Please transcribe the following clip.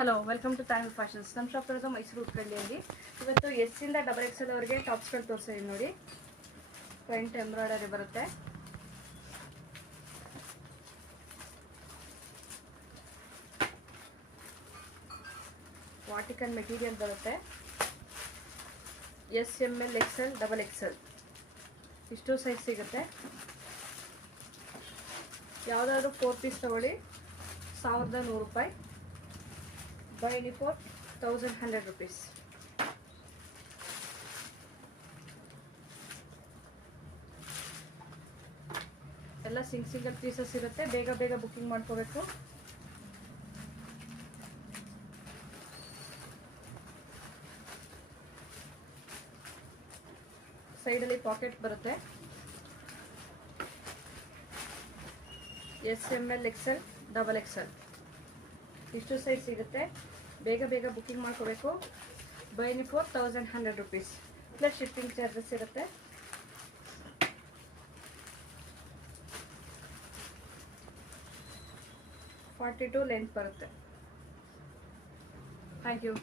Hello, welcome to Thaimal fashions. ನಮ್ಮ shop ಇರೋದು ಮೈಸೂರು ಉತ್ಕಳ್ಳಿಯಲ್ಲಿ. ಇವತ್ತು ಎಸ್ ಇಂದ ಡಬಲ್ ಎಕ್ಸೆಲ್ ಅವರಿಗೆ ಟಾಪ್ಸ್ಗಳು ತೋರಿಸಿದ್ದೀನಿ ನೋಡಿ. ಫ್ರಂಟ್ ಎಂಬ್ರಾಯ್ಡರಿ ಬರುತ್ತೆ. ವಾಟಿಕನ್ ಮೆಟೀರಿಯಲ್ ಬರುತ್ತೆ. S, M L, XL, double XL ಇಷ್ಟು ಸೈಜ್ ಸಿಗುತ್ತೆ. ಯಾವುದಾದ್ರೂ 4 ಪೀಸ್ ತಗೊಳ್ಳಿ, 1100 ರೂಪಾಯಿ. Buy any for 1100 rupees. ಎಲ್ಲ ಸಿಂಗಲ್ ಪೀಸಸ್ ಇರುತ್ತೆ. ಬೇಗ ಬೇಗ ಬುಕ್ಕಿಂಗ್ ಮಾಡ್ಕೋಬೇಕು. ಸೈಡಲ್ಲಿ ಪಾಕೆಟ್ ಬರುತ್ತೆ. S, M L, XL, double XL ಇಷ್ಟು ಸೈಜ್ ಸಿಗುತ್ತೆ. ಬೇಗ ಬೇಗ ಬುಕ್ಕಿಂಗ್ ಮಾಡ್ಕೋಬೇಕು. Buy any for 1100 rupees plus shipping charges ಇರುತ್ತೆ. ಫಾರ್ಟಿ 42 ಲೆಂತ್ ಬರುತ್ತೆ. Thank you.